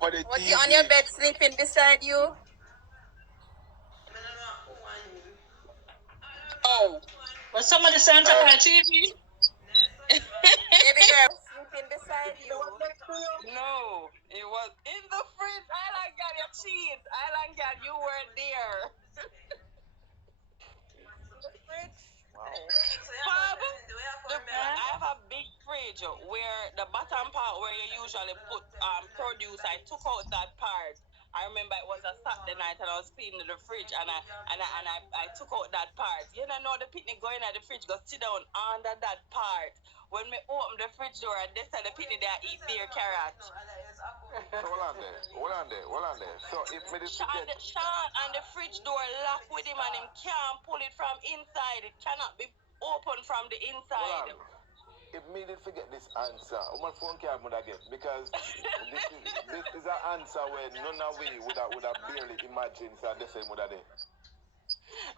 on the Was TV. he on your bed sleeping beside you? Oh. Was somebody saying to my TV? Baby girl sleeping beside you. No, it was in the fridge. Island girl, you cheat. Island girl, you were there. The fridge? Wow. Fab, I have a big fridge where the bottom part where you usually put produce, I took out that part. I remember it was a Saturday night and I was cleaning the fridge and I took out that part. You know the picnic going at the fridge, go sit down under that part. When we open the fridge door and they say the picnic there eat their carrot. So hold on there. So if me this Sean, and the fridge door locked with him and him can't pull it from inside. It cannot be open from the inside. If me did forget this answer, my phone card would I get because this is an answer where none of we would have barely imagined so the same would have done.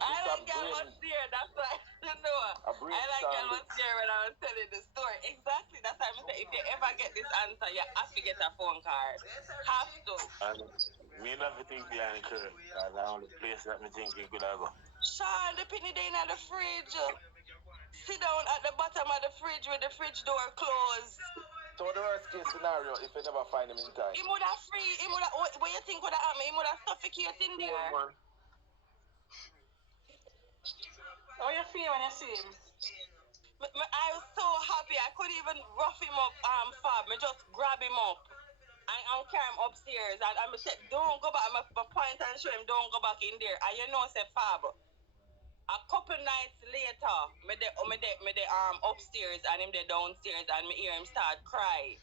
Island girl was there, that's why you know. Island girl was there when I was telling the story. Exactly, that's why I say if you ever get this answer, you have to get a phone card. Have to. Me love to think behind the curtain. That's the only place that me think you could go. Sean, the penny day in the fridge. Sit down at the bottom of the fridge with the fridge door closed. So the worst case scenario, if you never find him in time. He would have free. What you think would have happened? He would have suffocated in there. How you feel when you see him? I was so happy. I couldn't even rough him up, Fab. I just grab him up and carry him upstairs. And I said, don't go back. I point and show him, don't go back in there. And you know, say, Fab, a couple nights later, me upstairs and him there downstairs and me hear him start cry.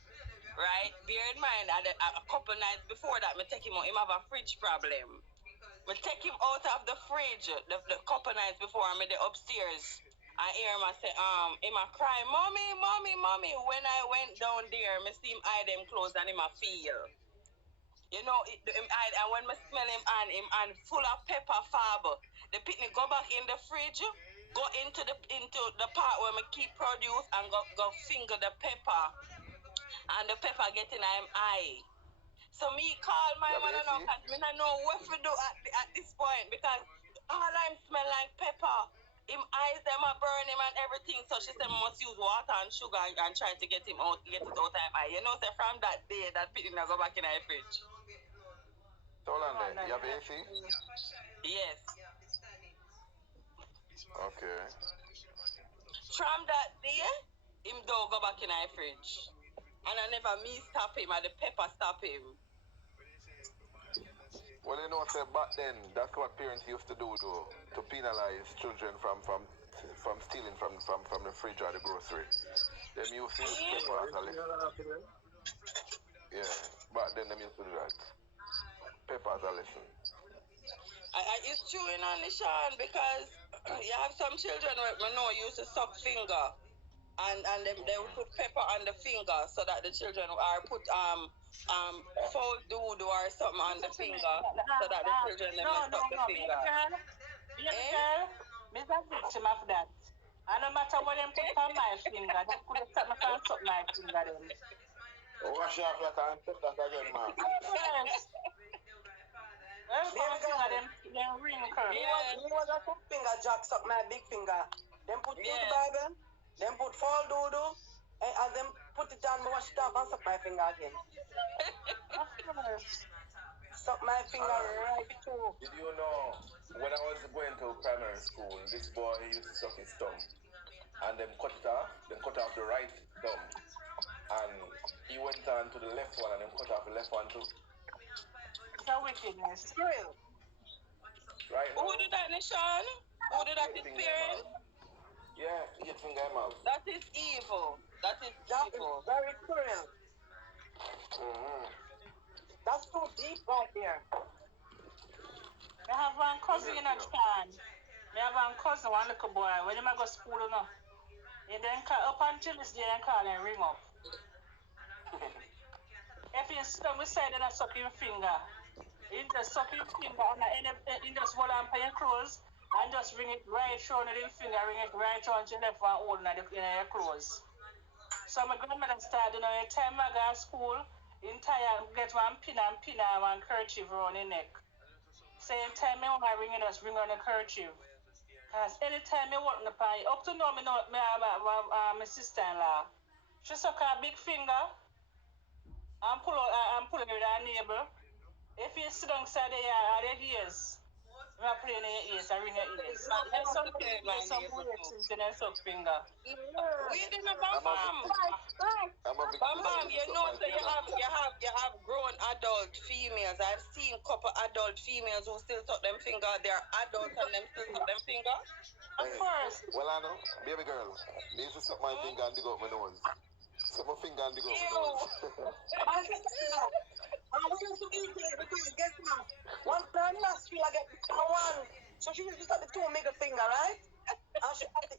Right? Bear in mind, a couple nights before that, me take him out. Him have a fridge problem. Me take him out of the fridge the couple nights before I'm there upstairs. I hear him say, him a cry, mommy. When I went down there, me see him eye them closed and him a feel. You know, and when me smell him and full of pepper, Fab, the picnic go back in the fridge, go into the part where me keep produce and go finger the pepper, and the pepper get in him eye. So me call my mother now because me not know what to do at this point because all I smell like pepper. Him eyes them are burn him and everything. So she said must use water and sugar and try to get it out of him eye. You know, so from that day that picnic go back in the fridge. So hold on there. You have AC? Yes. Okay. From that day, him don't go back in the fridge. And I never me stop him and the pepper stop him. Well, you know, say back then, that's what parents used to do, though, to penalize children from stealing from the fridge or the grocery. Them used to use pepper as a lesson. Yeah, back then them used to do that. Pepper as a lesson. It's true, you know, Nishan, because you have some children who know used to suck finger. And they will put pepper on the finger so that the children are put foul doodoo or something on the finger so that the children mess up the finger. Me a victim of that. And no matter what them put on my finger, they could have stop me from suck my finger then. Wash off your hand, put that again, man. Yes. Them ring curl. Me was a put finger jack suck my big finger. Them put two Bible. Them put fall doodoo, and them put it on, wash it off and suck my finger again. Suck my finger right through. Did you know, when I was going to primary school, this boy used to suck his thumb. And then cut off the right thumb. And he went on to the left one and then cut off the left one too. It's a wickedness. Real. Right. Who did that, Nishan? Who did that, his parents? Yeah, 8 finger mouth. That is evil. That is very cruel. Mm-hmm. That's too deep right there. I have one cousin in a town. I have one cousin, one little boy. When he go to school, you know, he then call up until this day and call and ring up. If he's stuck beside and suck his finger, he just suck his finger and he just hold on for your clothes. And just ring it right through the little finger, ring it right through until left one hole in your clothes. So my grandmother started, every time I go to school, entire get one pin and one kerchief around the neck. Same time me want my ring, just ring on the kerchief. Cause anytime me walk in the pie, up to now me know me have my sister-in-law. She suck her big finger and pull it with her neighbor. If you sit down side the yard, the ears. We are playing in your ears, I ring your ears. There's some people, there's some weird things in their suck finger. We didn't Bam Bam. I'm a victim. Bam Bam, you know, so you have grown adult females. I've seen couple adult females who still tuck them finger. They're adults and them still tuck them finger. Of course. Well, I know, baby girl, me used to suck my finger and dig out my nose. Suck my finger and dig out my nose. I want to eat it because guess what? One time last year I get one. So she used to start the two middle finger, right? And she had the